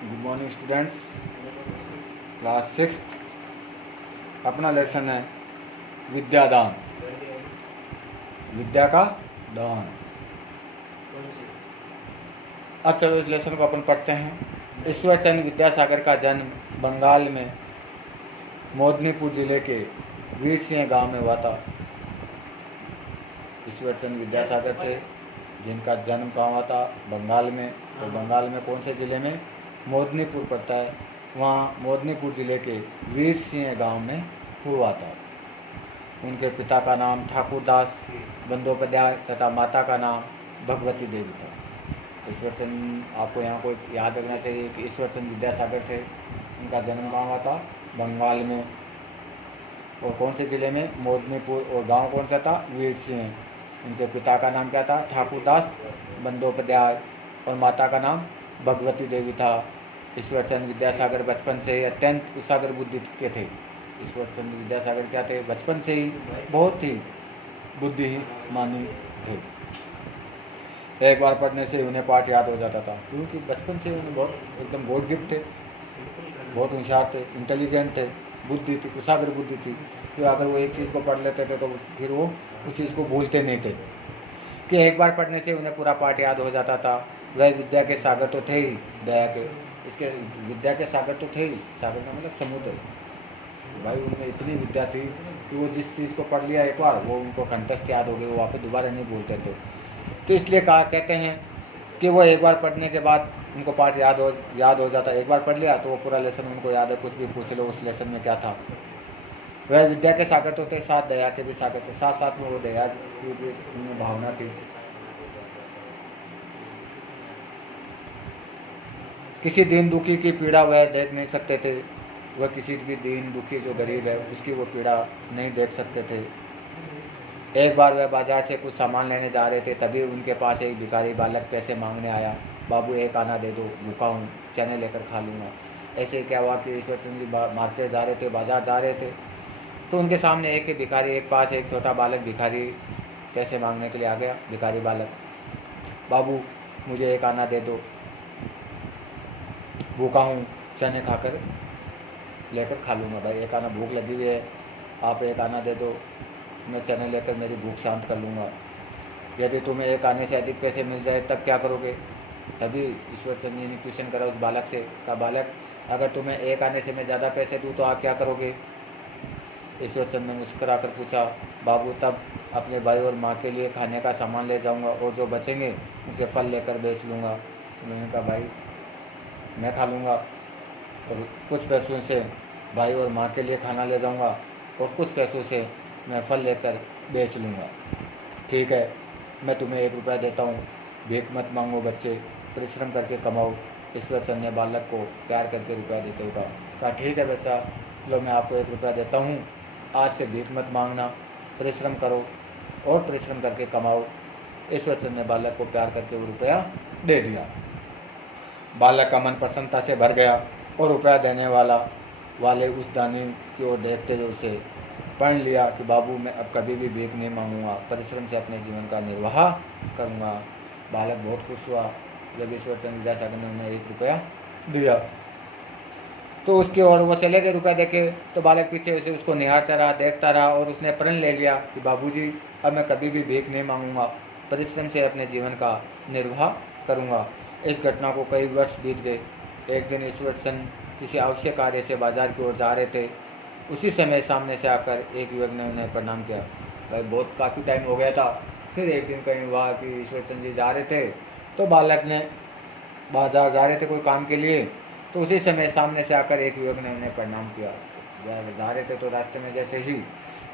Good morning students, class 6। अपना lesson है विद्यादान, विद्या का दान। अब चलो इस लेसन को अपन पढ़ते हैं। ईश्वरचंद विद्यासागर का जन्म बंगाल में मोदनीपुर जिले के वीर सिंह गांव में हुआ था। ईश्वरचंद विद्यासागर थे जिनका जन्म कहाँ हुआ था? बंगाल में। तो बंगाल में कौन से ज़िले में? मोदनीपुर पड़ता है, वहाँ मोदनीपुर ज़िले के वीर सिंह गांव में हुआ था। उनके पिता का नाम ठाकुरदास बंदोपाध्याय तथा माता का नाम भगवती देवी था। ईश्वरचंद, आपको यहाँ को याद रखना चाहिए कि ईश्वरचंद विद्यासागर थे, उनका जन्म कहाँ हुआ था? बंगाल में। और कौन से ज़िले में? मोदनीपुर। और गांव कौन सा था? वीर सिंह। उनके पिता का नाम क्या था? ठाकुरदास बंदोपाध्याय। और माता का नाम भगवती देवी था। ईश्वरचंद विद्यासागर बचपन से ही अत्यंत उजागर बुद्धि के थे। ईश्वरचंद विद्यासागर क्या थे? बचपन से ही बहुत ही बुद्धिमानी थे। एक बार पढ़ने से उन्हें पाठ याद हो जाता था, क्योंकि बचपन से उन्हें बहुत एकदम गॉड गिफ्ट थे, बहुत होशियार थे, इंटेलिजेंट थे, बुद्धि थी, उजागर बुद्धि थी। तो अगर वो एक चीज़ को पढ़ लेते थे तो फिर वो उस चीज़ को भूलते नहीं थे कि एक बार पढ़ने से उन्हें पूरा पाठ याद हो जाता था। वह विद्या के सागर तो थे ही, दया के, इसके विद्या के सागर तो थे ही। सागर का मतलब समुद्र। भाई उनमें इतनी विद्या थी कि वो जिस चीज़ को पढ़ लिया एक बार, वो उनको कंठस्थ याद हो गई, वो वापस दोबारा नहीं भूलते थे। तो इसलिए कहते हैं कि वो एक बार पढ़ने के बाद उनको पाठ याद हो जाता। एक बार पढ़ लिया तो वो पूरा लेसन उनको याद है, कुछ भी पूछ लो उस लेसन में क्या था। वह विद्या के सागर तो थे, साथ दया के भी सागर थे। साथ साथ में वो दया की भी उनमें भावना थी। किसी दीन दुखी की पीड़ा वह देख नहीं सकते थे। वह किसी भी दीन दुखी जो गरीब है उसकी वो पीड़ा नहीं देख सकते थे। एक बार वह बाजार से कुछ सामान लेने जा रहे थे, तभी उनके पास एक भिखारी बालक पैसे मांगने आया। बाबू एक आना दे दो, भूखा हूँ, चने लेकर खा लूँगा। ऐसे क्या हुआ कि ईश्वरचंद जी मार्केट जा रहे थे, बाजार जा रहे थे, तो उनके सामने एक भिखारी, एक पास एक छोटा बालक भिखारी पैसे मांगने के लिए आ गया। भिखारी बालक, बाबू मुझे एक आना दे दो, भूखा हूँ, चने खाकर लेकर खा लूँगा। भाई एक आना भूख लगी हुई है, आप एक आना दे दो, मैं चने लेकर मेरी भूख शांत कर लूँगा। यदि तुम्हें एक आने से अधिक पैसे मिल जाए तब क्या करोगे? तभी ईश्वरचंद जी ने क्वेश्चन करा उस बालक से, कहा बालक अगर तुम्हें एक आने से मैं ज़्यादा पैसे दूँ तो आप क्या करोगे? ईश्वरचंद ने मुस्कुरा कर पूछा, बाबू तब अपने भाई और माँ के लिए खाने का सामान ले जाऊँगा और जो बचेंगे उसे फल लेकर बेच लूँगा। उन्होंने कहा भाई मैं खा लूँगा और कुछ पैसों से भाई और माँ के लिए खाना ले जाऊँगा और कुछ पैसों से मैं फल लेकर बेच लूँगा। ठीक है, मैं तुम्हें 1 रुपया देता हूँ, भीख मत मांगो बच्चे, परिश्रम करके कमाओ। ईश्वरचंद ने बालक को प्यार करके रुपया देते हुए कहा ठीक है बच्चा, लो मैं आपको 1 रुपया देता हूँ, आज से भीख मत मांगना, परिश्रम करो और परिश्रम करके कमाओ। ईश्वरचंद ने बालक को प्यार करके वो रुपया दे दिया। बालक का मन प्रसन्नता से भर गया और रुपया देने वाले उस दानी की ओर देखते हुए उसे पढ़ लिया कि बाबू मैं अब कभी भी भीख नहीं मांगूंगा, परिश्रम से अपने जीवन का निर्वाह करूंगा। बालक बहुत खुश हुआ जब ईश्वरचंद विद्यासागर ने उन्हें 1 रुपया दिया। तो उसकी ओर वो चले गए रुपया देके। तो बालक पीछे से उसको निहारता रहा, देखता रहा और उसने प्रण ले लिया कि बाबूजी अब मैं कभी भी भीख नहीं मांगूंगा, परिश्रम से अपने जीवन का निर्वाह करूंगा। इस घटना को कई वर्ष बीत गए। एक दिन ईश्वरचंद किसी आवश्यक कार्य से बाजार की ओर जा रहे थे। उसी समय सामने से आकर एक युवक ने उन्हें प्रणाम किया। भाई बहुत काफ़ी टाइम हो गया था। फिर एक दिन कहीं हुआ कि ईश्वरचंद जी जा रहे थे, तो बालक ने बाजार जा रहे थे कोई काम के लिए, तो उसी समय सामने से आकर एक युवक ने उन्हें प्रणाम किया। जा रहे थे तो रास्ते में जैसे ही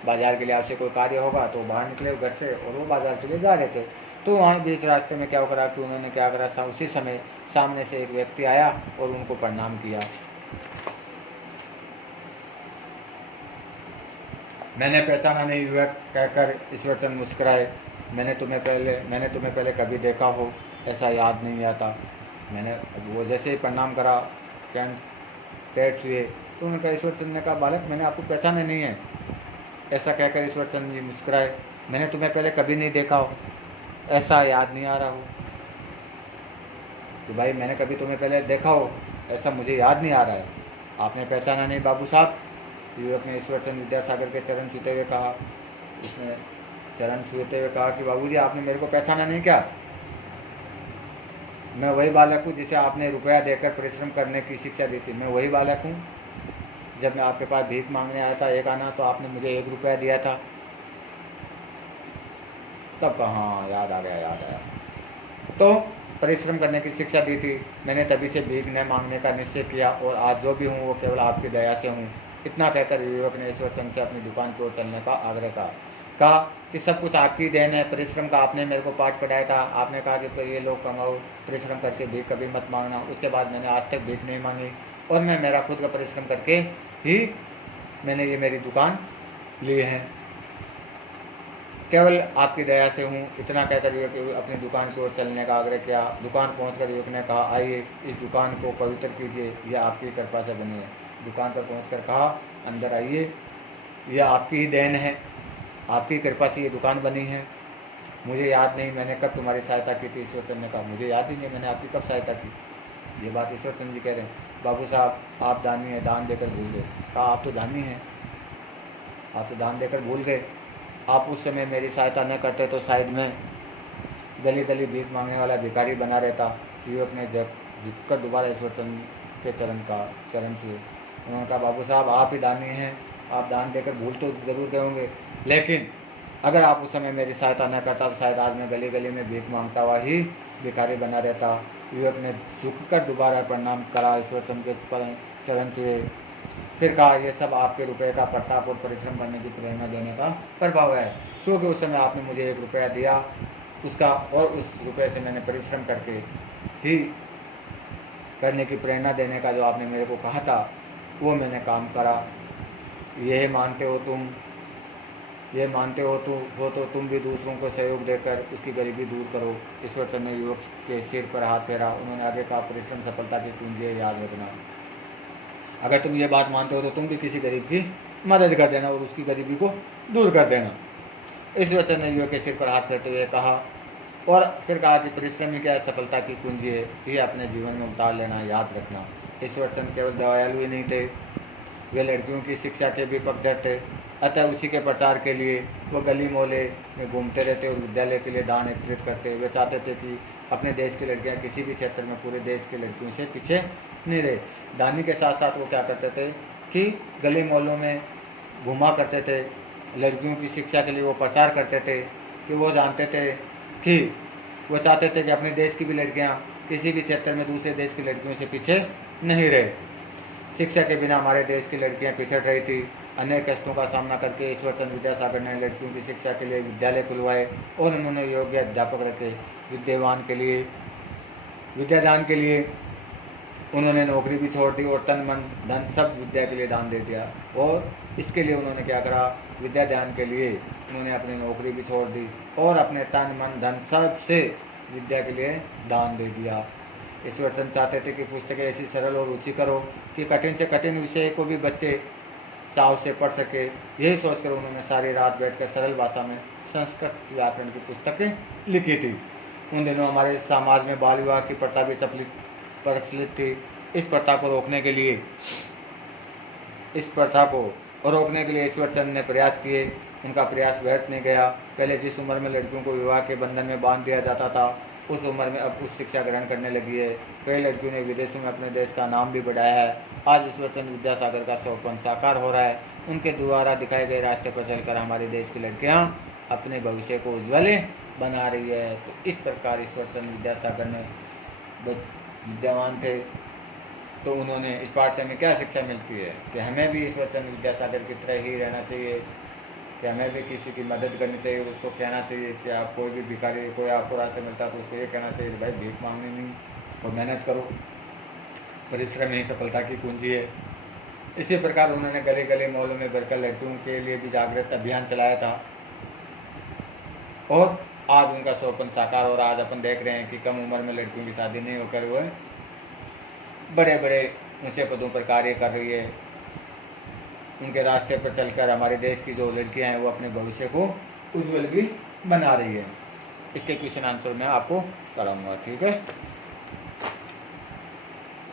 बाजार के लिए आवश्यक कोई कार्य होगा तो बाहर निकले घर से और वो बाजार के लिए जा रहे थे। तो वहाँ बीच रास्ते में क्या करा कि उन्होंने क्या करा, उसी समय सामने से एक व्यक्ति आया और उनको प्रणाम किया। मैंने पहचाना नहीं युवक, कहकर ईश्वरचंद मुस्कुराए। मैंने तुम्हें पहले कभी देखा हो ऐसा याद नहीं आता। मैंने वो जैसे ही प्रणाम करा, कैन टेट्स हुए, तो उन्होंने कहा, ईश्वरचंद ने कहा बालक मैंने आपको पहचाना नहीं है। ऐसा कहकर ईश्वरचंद जी मुस्कुराए, मैंने तुम्हें पहले कभी नहीं देखा हो ऐसा याद नहीं आ रहा हो। कि भाई मैंने कभी तुम्हें पहले देखा हो ऐसा मुझे याद नहीं आ रहा है। आपने पहचाना नहीं बाबू साहब? युवक ने ईश्वर चंद्र विद्यासागर के चरण छूते हुए कहा। उसने चरण छूते हुए कहा कि बाबूजी, आपने मेरे को पहचाना नहीं क्या? मैं वही बालक हूँ जिसे आपने रुपया देकर परिश्रम करने की शिक्षा दी थी। मैं वही बालक हूँ। जब मैं आपके पास भीख मांगने आया था 1 आना, तो आपने मुझे 1 रुपया दिया था। तब कहाँ याद आ गया, याद आया। तो परिश्रम करने की शिक्षा दी थी। मैंने तभी से भीख न मांगने का निश्चय किया और आज जो भी हूँ वो केवल आपकी दया से हूँ। इतना कहकर युवक ने ईश्वर चंद्र से अपनी दुकान की ओर चलने का आग्रह कहा कि सब कुछ आपकी देन है। परिश्रम का आपने मेरे को पाठ पढ़ाया था। आपने कहा कि ये लोग कमाओ, परिश्रम करके भीख कभी मत मांगना। उसके बाद मैंने आज तक भीख नहीं मांगी और मैं मेरा खुद का परिश्रम करके ही मैंने ये मेरी दुकान ली है। केवल आपकी दया से हूँ। इतना कहकर युवक अपनी दुकान की ओर चलने का आग्रह किया। दुकान पहुंचकर युवक ने कहा, आइए इस दुकान को पवित्र कीजिए, यह आपकी कृपा से बनी है। दुकान पर पहुंचकर कहा, अंदर आइए, यह आपकी ही देन है, आपकी कृपा से ये दुकान बनी है। मुझे याद नहीं मैंने कब तुम्हारी सहायता की थी। ईश्वर चंद्र ने कहा, मुझे याद ही नहीं मैंने आपकी कब सहायता की। ये बात ईश्वर चंद्र जी कह रहे हैं। बाबू साहब, आप दानी हैं, दान देकर भूल गए। कहा, आप तो दानी हैं, आप तो दान देकर भूल गए। आप उस समय मेरी सहायता न करते तो शायद मैं गली गली भीख मांगने वाला भिखारी बना रहता। युवक ने जब झुककर दोबारा ईश्वर चंद्र के चरण किए। उन्होंने कहा, बाबू साहब, आप ही दानी हैं, आप दान देकर भूल तो जरूर गए होंगे, लेकिन अगर आप उस समय मेरी सहायता न करता तो शायद आज मैं गली गली में भीख मांगता हुआ ही भिखारी बना रहता। युवक ने झुककर दोबारा प्रणाम करा, ईश्वर चंद्र के चरण छुए। फिर कहा, यह सब आपके रुपए का प्रताप और परिश्रम करने की प्रेरणा देने का प्रभाव है, क्योंकि उस समय आपने मुझे 1 रुपया दिया, उसका और उस रुपये से मैंने परिश्रम करके ही करने की प्रेरणा देने का जो आपने मेरे को कहा था वो मैंने काम करा। यह मानते हो तो तुम भी दूसरों को सहयोग देकर उसकी गरीबी दूर करो। ईश्वर चंद्र ने युवक के सिर पर हाथ फेरा। उन्होंने आगे कहा, परिश्रम सफलता की कुंजी है, याद रखना। अगर तुम ये बात मानते हो तो तुम भी किसी गरीब की मदद कर देना और उसकी गरीबी को दूर कर देना। ईश्वर चंद्र ने युवक के सिर पर हाथ फेरते हुए कहा और फिर कहा कि परिश्रम ही क्या है, सफलता की कुंजी है, ये अपने जीवन में उतार लेना, याद रखना। ईश्वर चंद्र केवल दयालु ही नहीं थे, वे लड़कियों की शिक्षा के भी पक्षधर थे। अतः उसी के प्रचार के लिए वो गली मोहल्ले में घूमते रहते और विद्यालय के लिए दान एकत्रित करते। वे चाहते थे कि अपने देश की लड़कियां किसी भी क्षेत्र में पूरे देश की लड़कियों से पीछे नहीं रहे। दानी के साथ साथ वो क्या करते थे कि गली मोहल्लों में घुमा करते थे, लड़कियों की शिक्षा के लिए वो प्रचार करते थे कि वो जानते थे कि वो चाहते थे कि अपने देश की भी लड़कियाँ किसी भी क्षेत्र में दूसरे देश की लड़कियों से पीछे नहीं रहे। शिक्षा के बिना हमारे देश की लड़कियां पिछड़ रही थी। अनेक कष्टों का सामना करके ईश्वर चंद्र विद्यासागर ने लड़कियों की शिक्षा के लिए विद्यालय खुलवाए और उन्होंने योग्य अध्यापक रखे। विद्यादान के लिए उन्होंने नौकरी भी छोड़ दी और तन मन धन सब विद्या के लिए दान दे दिया। और इसके लिए उन्होंने क्या करा, विद्यादान के लिए उन्होंने अपनी नौकरी भी छोड़ दी और अपने तन मन धन सब से विद्या के लिए दान दे दिया। ईश्वर चंद्र चाहते थे कि पुस्तकें ऐसी सरल और रुचिकर हो कि कठिन से कठिन विषय को भी बच्चे चाव से पढ़ सके। यही सोचकर उन्होंने सारी रात बैठकर सरल भाषा में संस्कृत व्याकरण की पुस्तकें लिखी थी। उन दिनों हमारे समाज में बाल विवाह की प्रथा भी प्रचलित थी। इस प्रथा को रोकने के लिए ईश्वर चंद्र ने प्रयास किए। उनका प्रयास व्यर्थ नहीं गया। पहले जिस उम्र में लड़कियों को विवाह के बंधन में बांध दिया जाता था, उस उम्र में अब उच्च शिक्षा ग्रहण करने लगी है। कई लड़कियों ने विदेशों में अपने देश का नाम भी बढ़ाया है। आज ईश्वर चंद्र विद्यासागर का स्वप्न साकार हो रहा है। उनके द्वारा दिखाए गए रास्ते पर चलकर हमारे देश की लड़कियां अपने भविष्य को उज्ज्वल बना रही है। तो इस प्रकार ईश्वर चंद्र विद्यासागर ने विद्यावान थे, तो उन्होंने इस पाठ से हमें क्या शिक्षा मिलती है कि हमें भी ईश्वर चंद्र विद्यासागर की तरह ही रहना चाहिए, कि हमें भी किसी की मदद करनी चाहिए। उसको कहना चाहिए कि आप कोई भी भिखारी, कोई आपको रास्ते मिलता तो उसको ये कहना चाहिए, भाई भीख मांगनी नहीं और मेहनत करो, परिश्रम ही सफलता की कुंजी है। इसी प्रकार उन्होंने गली गली मोहल्लों में भरकर लड़कियों के लिए भी जागृत अभियान चलाया था और आज उनका स्वप्न साकार हो रहा। आज अपन देख रहे हैं कि कम उम्र में लड़कियों की शादी नहीं होकर वो बड़े बड़े ऊंचे पदों पर कार्य कर रही है। उनके रास्ते पर चलकर हमारे देश की जो लड़कियां हैं वो अपने भविष्य को उज्ज्वल भी बना रही है। इसके क्वेश्चन आंसर मैं आपको कराऊंगा, ठीक है।